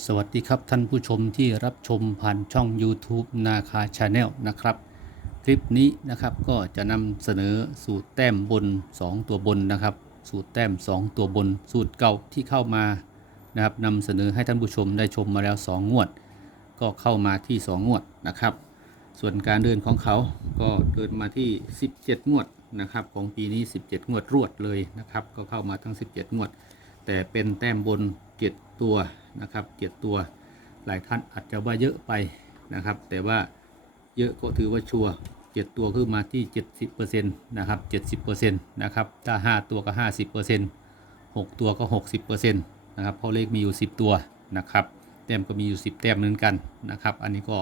สวัสดีครับท่านผู้ชมที่รับชมผ่านช่อง YouTube นาคาชาแนลนะครับ คลิปนี้นะครับก็จะนำเสนอสูตรแต้มบน 2 ตัวบนนะครับ สูตรแต้ม 2 ตัวบน สูตรเก่าที่เข้ามานะครับนำเสนอให้ท่านผู้ชมได้ชมมาแล้ว 2 งวด ก็เข้ามาที่ 2 งวดนะครับ ส่วนการเดินของเขาก็เดินมาที่ 17 งวดนะครับ ของปีนี้ 17 งวดรวดเลยนะครับ ก็เข้ามาทั้ง 17 งวด แต่เป็นแต้มบนเจ็ดตัวนะครับเจ็ดตัว หลายท่านอาจจะว่าเยอะไปนะครับ แต่ว่าเยอะก็ถือว่าชัวร์เจ็ดตัวคือมาที่ 70%นะครับ 70%นะครับ ถ้า 5 ตัวก็ 50% 6 ตัวก็ 60%นะครับ เพราะเลขมีอยู่ 10 ตัวนะครับแต้มก็มีอยู่ 10 แต้มเหมือนกันนะครับ อันนี้ก็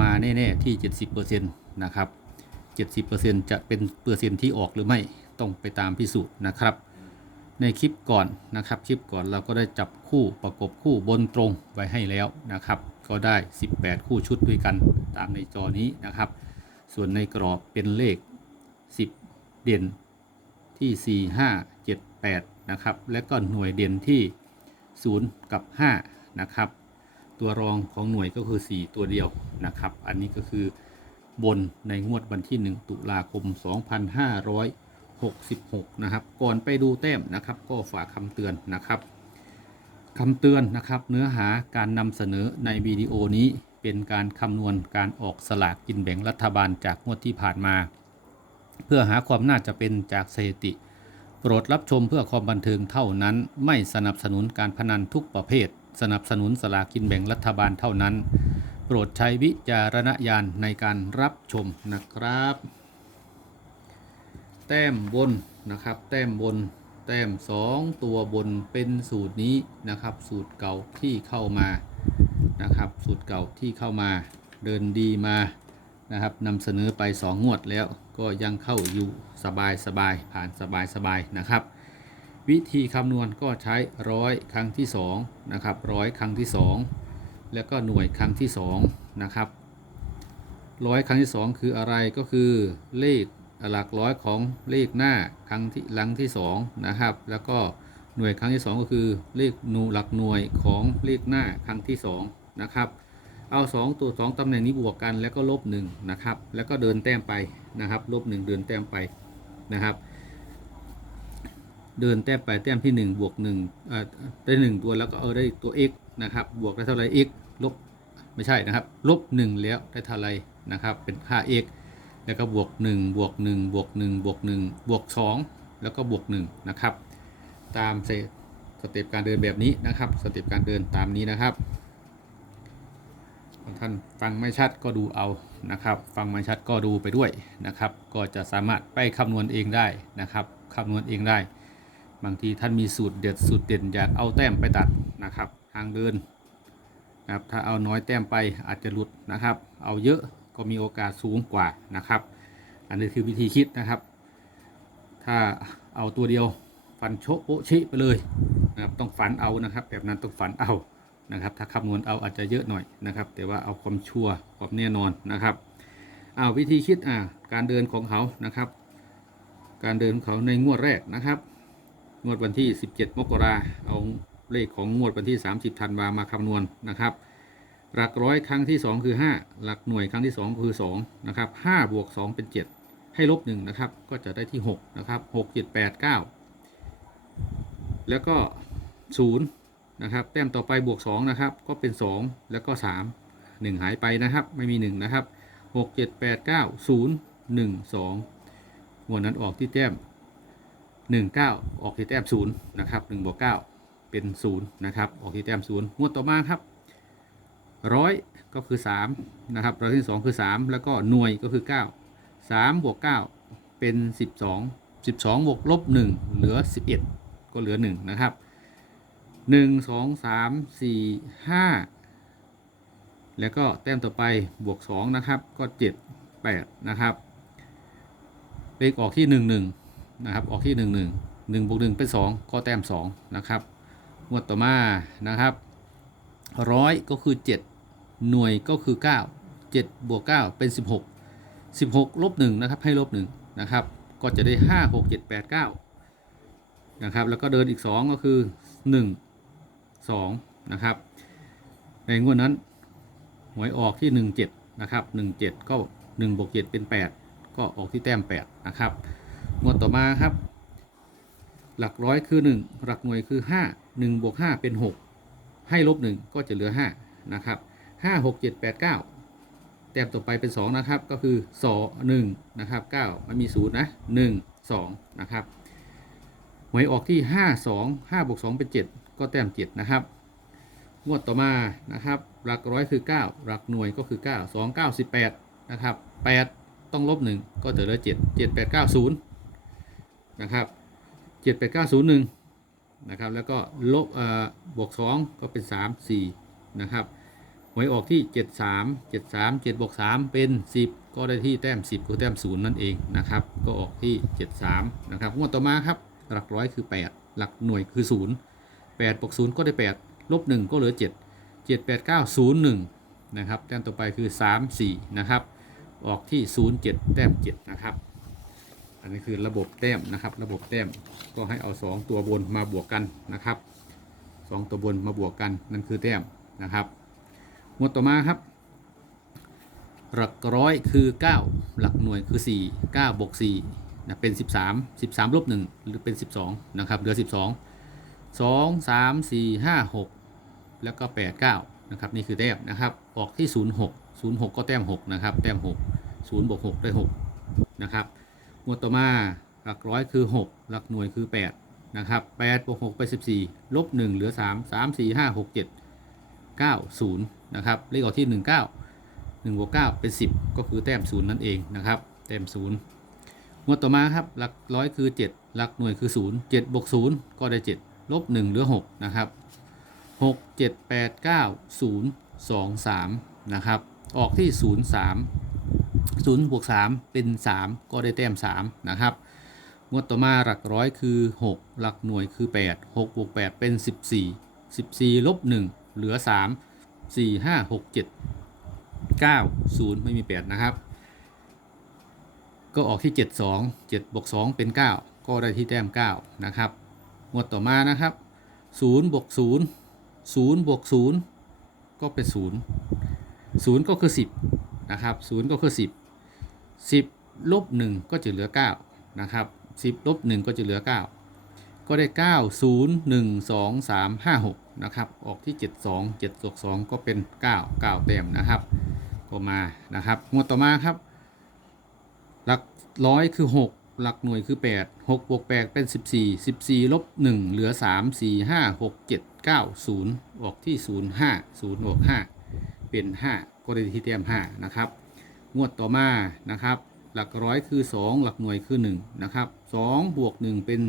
มาแน่ๆที่ 70%นะครับ 70%จะเป็นเปอร์เซ็นต์ที่ออกหรือไม่ต้องไปตามพิสูจน์นะครับ ในคลิปก่อนนะครับ คลิปก่อนเราก็ได้จับคู่ประกบคู่บนตรงไว้ให้แล้วนะครับ ก็ได้ 18 คู่ชุดด้วยกันตามในจอนี้นะครับ ส่วนในกรอบเป็นเลข 10 เด่นที่ 4 5 7 8 นะครับ และก็หน่วยเด่นที่ 0 กับ 5 นะครับ ตัวรองของหน่วยก็คือ 4 ตัวเดียวนะครับ อันนี้ก็คือบนในงวดวันที่ 1 ตุลาคม 66 นะครับ ก่อนไปดูแต้มนะครับ ก็ฝากคำเตือนนะครับคำเตือนนะครับ เนื้อหาการนำเสนอในวิดีโอนี้เป็นการคำนวณการออกสลากกินแบ่งรัฐบาลจากงวดที่ผ่านมา เพื่อหาความน่าจะเป็นจากสถิติ โปรดรับชมเพื่อความบันเทิงเท่านั้น ไม่สนับสนุนการพนันทุกประเภท สนับสนุนสลากกินแบ่งรัฐบาลเท่านั้น โปรดใช้วิจารณญาณในการรับชมนะครับ ต้มบนนะครับ แต้มบน แต้ม 2 ตัวบนเป็นสูตรนี้นะครับ สูตรเก่าที่เข้ามานะครับ สูตรเก่าที่เข้ามาเดินดีมานะครับนำเสนอไป2งวดแล้วก็ยังเข้าอยู่สบายสบายผ่านสบายสบายนะครับ วิธีคำนวณก็ใช้ร้อยครั้งที่2นะครับร้อยครั้งที่ 2 แล้วก็หน่วยครั้งที่2นะครับร้อยครั้งที่ 2 คืออะไรก็คือเลข หลักร้อยของเลขหน้าครั้งที่หลังที่2นะครับ แล้วก็หน่วยครั้งที่ 2 ก็คือเลขหนูหลักหน่วยของเลขหน้าครั้งที่2นะครับ เอา 2 ตัว 2ตำแหน่งนี้บวกกันแล้วก็ลบ1นะครับ แล้วก็เดินแต้มไปนะครับ ลบ 1 เดินแต้มไปนะครับ เดินแต้มไปแต้มที่ 1 บวก1อ่าได้1ตัวแล้วก็เอาได้ตัว x นะครับ บวกได้เท่าไหร่ x ลบไม่ใช่นะครับ ลบ 1 แล้วได้เท่าไรนะครับ เป็นค่า x แล้วก็บวก1บวก1บวก1บวก1บวก2แล้วก็บวก1นะครับตามเซสเต็ปการเดินแบบนี้นะครับสเต็ปการเดินตามนี้นะครับท่านฟังไม่ชัดก็ดูเอานะครับ ฟังไม่ชัดก็ดูไปด้วยนะครับ ก็จะสามารถไปคำนวณเองได้นะครับคำนวณเองได้ บางทีท่านมีสูตรเด็ดสูตรเด่นอยากเอาแต้มไปตัดนะครับ ทางเดินนะครับถ้าเอาน้อยแต้มไปอาจจะหลุดนะครับ เอาเยอะ ก็มีโอกาสสูงกว่านะครับ อันนี้คือวิธีคิดนะครับ ถ้าเอาตัวเดียวฟันโชโปชิไปเลยนะครับต้องฝันเอานะครับ แบบนั้นต้องฝันเอานะครับ ถ้าคำนวณเอาอาจจะเยอะหน่อยนะครับ แต่ว่าเอาความชัวร์ความแน่นอนนะครับเอาวิธีคิดอ่าการเดินของเขานะครับ การเดินของเขาในงวดแรกนะครับ งวดวันที่ 17 มกราเอาเลขของงวดวันที่ 30 ธันวามาคำนวณนะครับ หลักร้อยครั้งที่ 2 คือ 5 หลักหน่วยครั้งที่ 2 คือ2นะครับ5บวก2เป็น 7 ให้ลบ1นะครับ ก็จะได้ที่6นะครับ6 7 8 9 แล้วก็0นะครับ แต้มต่อไปบวก2นะครับ ก็เป็น 2 แล้วก็ 3 1 หายไปนะครับ ไม่มี 1 นะครับ 6 7 8 9 0 1 2งวดนั้นออกที่แต้ม 19 ออกที่แต้ม0นะครับ1บวก9เป็น 0 นะครับ ออกที่แต้ม0งวดต่อมาครับ ร้อยก็คือ3นะครับร้อยที่2คือ 3 แล้วก็หน่วยก็คือ 9 3บวก9เป็น 12 12บวกลบ1เหลือ 11 ก็เหลือ 1 นะครับ 1 2 3 4 5 แล้วก็แต้มต่อไปบวก 2 นะครับ ก็ 7 8 นะครับเลขออกที่ 1 1 นะครับ ออกที่ 1 1 1บวก1เป็น 2 ก็แต้ม 2 นะครับ งวดต่อมานะครับร้อยก็คือ 7 หน่วยก็คือ 9 7บวก9เป็น 16 16ลบ1นะครับให้ลบ1นะครับก็จะได้ 5 6 7 8 9นะครับแล้วก็เดินอีก 2 ก็คือ 1 2นะครับในงวดนั้นหวยออกที่หนึ่งเจ็ดนะครับหนึ่งเจ็ดก็หนึ่งบวกเจ็ดเป็นแปดก็ออกที่แต้มแปดนะครับงวดต่อมาครับ หลักร้อยคือหนึ่งหลักหน่วยคือห้าหนึ่งบวกห้าเป็นหกให้ลบหนึ่งก็จะเหลือห้านะครับ ห้าหกเจ็ดแปดเก้าแต้มต่อไปเป็นสองนะครับ ก็คือสองหนึ่งนะครับเก้ามันมีศูนย์นะหนึ่งสองนะครับหวยออกที่ห้าสองห้าบวกสองเป็นเจ็ดก็แต้มเจ็ดนะครับงวดต่อมานะครับ หลักร้อยคือ 9 หลักหน่วยก็คือ 9 2 9 18นะครับ8ต้องลบ 1 ก็จะเหลือ 7 7 8 9 0นะครับ7 8 9 0 1นะครับแล้วก็ลบเอ่อบวก 2 ก็เป็น 3 4นะครับ หวยออกที่ 7 3 7 3 7บวก3เป็น 10 ก็ได้ที่แต้ม 10คือแต้ม0นั่นเองนะครับ ก็ออกที่ 7 3 นะครับงวดต่อมาครับ หลักร้อยคือ 8 หลักหน่วยคือ 0 8บวก0ก็ได้ 8 ลบ 1 ก็เหลือ 7 7 8 9 0 1 นะครับ แต้มต่อไปคือ 3 4 นะครับ ออกที่ 0 7 แต้ม 7 นะครับ อันนี้คือระบบแต้มนะครับ ระบบแต้มก็ให้เอา 2 ตัวบนมาบวกกันนะครับ 2 ตัวบนมาบวกกันนั่นคือแต้มนะครับ หมวดต่อมาครับ หลักร้อยคือ 9 หลักหน่วยคือ 4 9บวก4นะเป็น 13 13ลบ1หรือเป็น 12 นะครับ เหลือ 12 2 3 4 5 6 แล้วก็ 8 9 นะครับ นี่คือแต้มนะครับ ออกที่ 0 6 0 6 ก็แต้ม 6 นะครับ แต้ม 6 0บวก6ได้ 6 นะครับ หมวดต่อมาหลักร้อยคือ 6 หลักหน่วยคือ 8 นะครับ8บวก6ไป 14ลบ1เหลือ 3 3 4 5 6 7 9 0นะครับเลขออกที่ 19 1บวก9เป็น 10 ก็คือแต้ม0นั่นเองนะครับแต้ม0หมวดต่อมาครับหลักร้อยคือ 7 หลักหน่วยคือ 0 7บวก0ก็ได้ 7ลบ1เหลือ6นะครับ6 7 8 9 0 2 3นะครับออกที่ 0 3 0บวก3เป็น 3 ก็ได้แต้ม3นะครับงวดต่อมาหลักร้อยคือ 6 หลักหน่วยคือ 8 6บวก8เป็น 14 14ลบ1 เหลือ 3 4 5 6 7 9 0 ไม่มี 8 นะครับ ก็ออกที่ 7 2 7บวก2เป็น 9 ก็ได้ที่แต้ม 9 นะครับ งวดต่อมานะครับ0บวก0 0บวก0ก็เป็น 0 0 ก็คือ 10 นะครับ 0 ก็คือ 10 10ลบ1ก็จะเหลือ 9 นะครับ 10ลบ1ก็จะเหลือ 9 ก็ได้ 9 0 1 2 3 5 6 นะครับ ออกที่ 72 7บวก2ก็เป็น 9 9แต้มนะครับ ก็มานะครับ งวดต่อมาครับ หลักร้อยคือ 6 หลักหน่วยคือ 8 6บวก8เป็น 14 14ลบ1เหลือ 3 4 5 6 7 9 0 ออกที่ 0 5 0บวก5 เป็น 5 ก็ได้ที่แต้ม5นะครับ งวดต่อมานะครับ หลักร้อยคือ 2 หลักหน่วยคือ 1 นะครับ2บวก1เป็น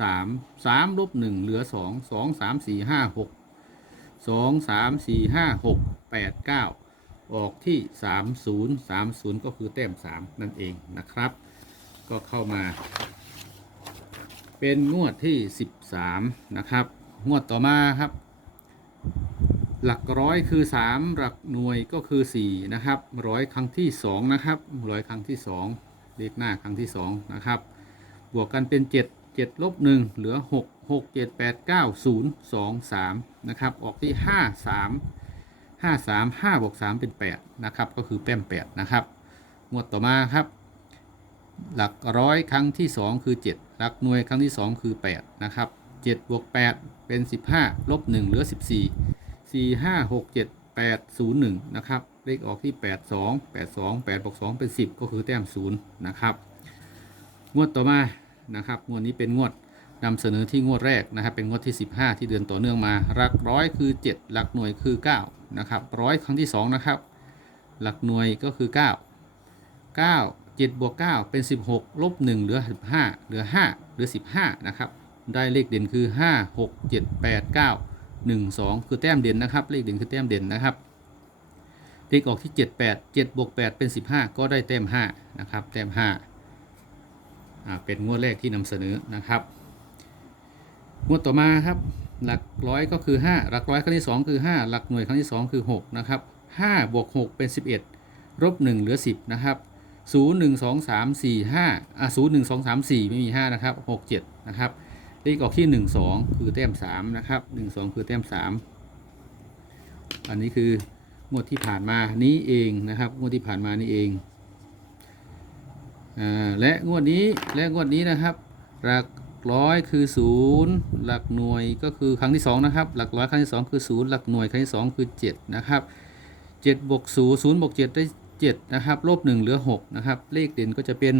3 3ลบ1เหลือ2 2 3 4 5 6 2 3 4 5 6 8 9ออกที่30 30ก็คือแต้ม3นั่นเองนะครับ ก็เข้ามา เป็นงวดที่13นะครับ งวดต่อมาครับ หลักร้อยคือ3หลักหน่วยก็คือ4นะครับ ร้อยครั้งที่2นะครับ ร้อยครั้งที่2เลขหน้าครั้งที่2นะครับ บวกกันเป็น 7 7ลบ1เหลือ6 6 7 8 9 0 2 3นย์สองสามนะครับออกที่5 3ห้าสามห้าบวกสามเป็นแปดนะครับก็คือแต้มแปดนะครับงวดต่อมาครับ หลักร้อยครั้งที่สองคือเจ็ดหลักหน่วยครั้งที่สองคือแปดนะครับเจ็ดบวกแปดเป็นสิบห้าลบหนึ่งเหลือสิบสี่สี่ห้าหกเจ็ดแปดศูนย์หนึ่งนะครับเลขออกที่แปดสองแปดสองแปดบวกสองเป็นสิบก็คือแต้มศูนย์นะครับงวดต่อมา นะครับงวดนี้เป็นงวดนำเสนอที่งวดแรกนะครับเป็นงวดที่ 15 ที่เดือนต่อเนื่องมาหลักร้อยคือ 7 หลักหน่วยคือ9นะครับร้อยครั้งที่2นะครับหลักหน่วยก็คือ 9 9 7บวก9เป็น 16ลบ1เหลือ 15 เหลือ 5 เหลือ 15นะครับได้เลขเด่นคือ 5 6 7 8 9 1 2 คือแต้มเด่นนะครับ เลขเด่นคือแต้มเด่นนะครับเลขออกที่ 7 8 7บวก8เป็น 15 ก็ได้แต้ม5นะครับแต้ม5อ่า เป็นงวดแรกที่นำเสนอนะครับ งวดต่อมาครับ หลักร้อยก็คือ 5 หลักร้อยครั้งที่ 2 คือ 5 หลักหน่วยครั้งที่ 2 คือ 6 นะครับ5บวก6เป็น 11ลบ1เหลือ 10 นะครับ 0 1 2 3 4 5อะ0 1 2 3 4 ไม่มี 5 นะครับ 6 7 นะครับ เลขออกที่ 1 2 คือแต้ม 3 นะครับ 1 2 คือแต้ม 3 อันนี้คืองวดที่ผ่านมานี้เองนะครับ งวดที่ผ่านมานี่เอง อ่าและงวดนี้และงวดนี้นะครับ หลักร้อยคือศูนย์หลักหน่วยก็คือครั้งที่สองนะครับหลักร้อยครั้งที่สองคือศูนย์หลักหน่วยครั้งที่สองคือเจ็ดนะครับเจ็ดบวกศูนย์ศูนย์บวกเจ็ดได้เจ็ดนะครับลบหนึ่งเหลือหกนะครับเลขเด่นก็จะเป็น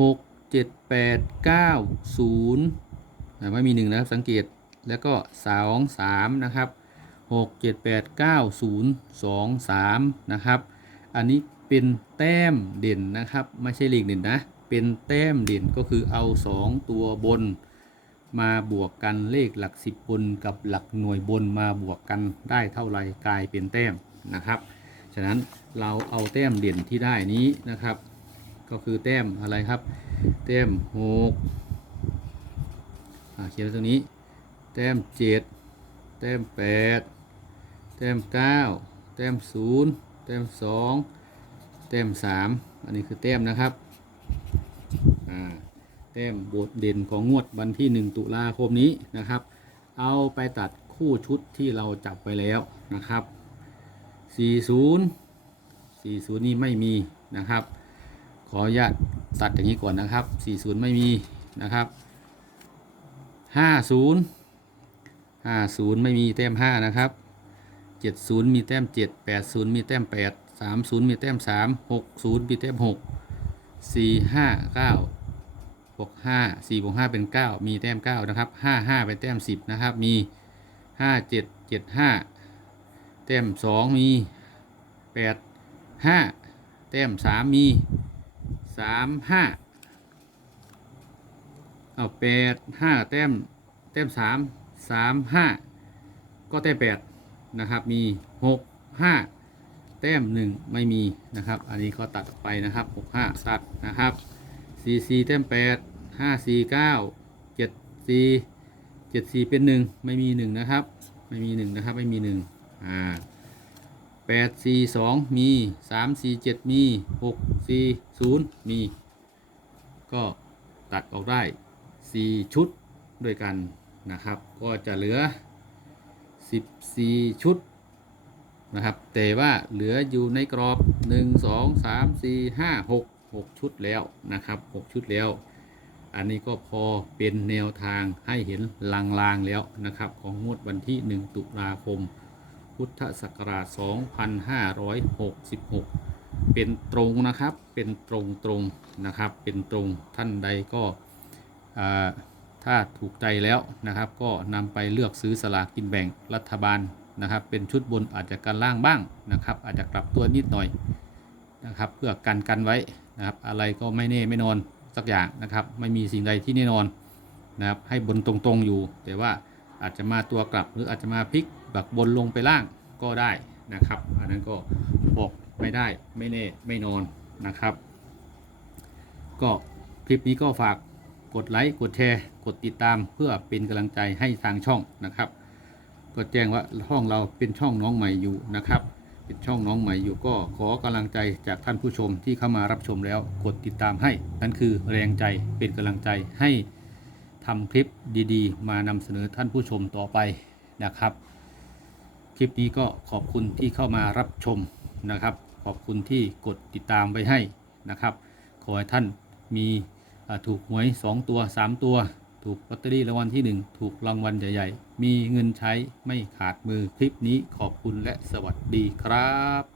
หกเจ็ดแปดเก้าศูนย์ไม่มีหนึ่งนะครับสังเกตแล้วก็สองสามนะครับหกเจ็ดแปดเก้าศูนย์สองสามนะครับ อันนี้ เป็นแต้มเด่นนะครับ ไม่ใช่เลขเด่นนะ เป็นแต้มเด่นก็คือเอา 2 ตัวบน มาบวกกันเลขหลัก 10 บนกับหลักหน่วยบนมาบวกกันได้เท่าไรกลายเป็นแต้มนะครับ ฉะนั้นเราเอาแต้มเด่นที่ได้นี้นะครับ ก็คือแต้มอะไรครับ แต้มหกเขียนตรงนี้ แต้มเจ็ดแต้มแปดแต้มเก้าแต้มศูนย์แต้มสอง แต้มสามอันนี้คือแต้มนะครับอ่าแต้มบทเด่นของงวดวันที่ 1 ตุลาคมนี้นะครับ เอาไปตัดคู่ชุดที่เราจับไปแล้วนะครับ 40 40 นี่ไม่มีนะครับ ขออนุญาตตัดอย่างนี้ก่อนนะครับ 40 ไม่มีนะครับ 50 50 ไม่มีแต้ม 5 นะครับ 70 มีแต้ม 7 80 มีแต้ม 8 30มีแต้ม3 60มีแต้ม6 4 5 9 6 5 4บวก5เป็น9มีแต้ม9นะครับ5 5เป็นแต้ม10นะครับ มี5 7 7 5แต้ม2มี8 5แต้ม3มี3 5เอาแปดห้าแต้มแต้มสามสามห้าก็แต้มแปดนะครับ มีหกห้า แต้มหนึ่งไม่มีนะครับ อันนี้ก็ตัดออกไปนะครับหกห้าตัดนะครับสี่สี่แต้มแปดห้าสี่เก้าเจ็ดสี่เจ็ดสี่เป็นหนึ่งไม่มีหนึ่งนะครับ ไม่มีหนึ่งนะครับ ไม่มีหนึ่งอ่าแปดสี่สองมีสามสี่เจ็ดมีหกสี่ศูนย์มี ก็ตัดออกได้4ชุดด้วยกันนะครับ ก็จะเหลือ14ชุด นะครับ แต่ว่าเหลืออยู่ในกรอบ 1 2 3 4 5 6 6 ชุดแล้วนะครับ 6 ชุดแล้ว อันนี้ก็พอเป็นแนวทางให้เห็นลางๆแล้วนะครับ ของงวดวันที่ 1 ตุลาคม พุทธศักราช 2566 เป็นตรงนะครับ เป็นตรงตรงนะครับ เป็นตรงท่านใดก็ถ้าถูกใจแล้วนะครับ ก็นำไปเลือกซื้อสลากกินแบ่งรัฐบาล นะครับ เป็นชุดบนอาจจะกันล่างบ้างนะครับ อาจจะกลับตัวนิดหน่อยนะครับ เพื่อกันกันไว้นะครับ อะไรก็ไม่แน่ไม่นอนสักอย่างนะครับ ไม่มีสิ่งใดที่แน่นอนนะครับ ให้บนตรงๆอยู่ แต่ว่าอาจจะมาตัวกลับหรืออาจจะมาพลิกแบบบนลงไปล่างก็ได้นะครับ อันนั้นก็บอกไม่ได้ไม่แน่ไม่นอนนะครับ ก็คลิปนี้ก็ฝากกดไลค์กดแชร์ กดติดตามเพื่อเป็นกำลังใจให้ทางช่องนะครับ ก็แจ้งว่าช่องเราเป็นช่องน้องใหม่อยู่นะครับ เป็นช่องน้องใหม่อยู่ก็ขอกำลังใจจากท่านผู้ชมที่เข้ามารับชมแล้วกดติดตามให้ นั่นคือแรงใจเป็นกำลังใจให้ทำคลิปดีๆ มานำเสนอท่านผู้ชมต่อไปนะครับ คลิปนี้ก็ขอบคุณที่เข้ามารับชมนะครับ ขอบคุณที่กดติดตามไว้ให้นะครับ ขอให้ท่านมีถูกหวย 2 ตัว 3 ตัว ถูกลอตเตอรี่รางวัลที่ 1 ถูกรางวัลใหญ่ๆ มีเงินใช้ไม่ขาดมือคลิปนี้ขอบคุณและสวัสดีครับ